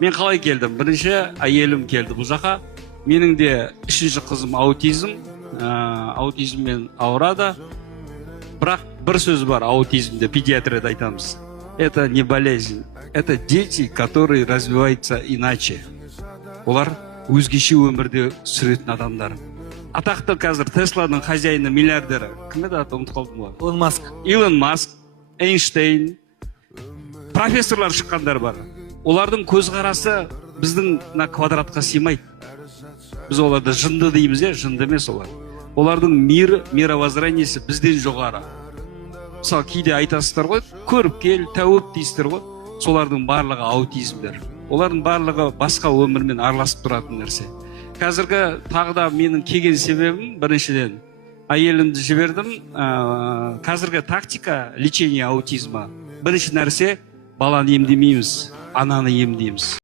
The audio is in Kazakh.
Мен қалай келдім? Бірінші әйелім келді бұл жаққа. Менің де 3-ші қызым аутизммен ауырады. Бірақ бір сөз бар аутизмде, педиатрияда айтамыз. Это не болезнь, это дети, которые развиваются иначе. Олар өзгеше өмірде сүретін адамдар. Атақты қазір Тесланың хозяйыны, миллиардері. Кім еді аты, ұмытып қалдым ғой. Илон Маск, Эйнштейн, профессорлар шыққандар бар. Олардың көзқарасы біздің квадратқа сыймайды. Біз оларды жынды дейміз, жынды емес олар. Олардың мировоззрениесі бізден жоғары. Мысалы, кейде айтасыздар ғой, көріп кел, тәуіп дейсіздер ғой. Солардың барлығы аутизмдер. Олардың барлығы басқа өмірмен араласып тұратын нәрсе. Қазіргі тағы да менің келген себебім, біріншіден әйелімді жібердім. Қазіргі тактика лечения аутизма. Бірінші нәрсе, баланы емдемейміз, ананы емдейміз.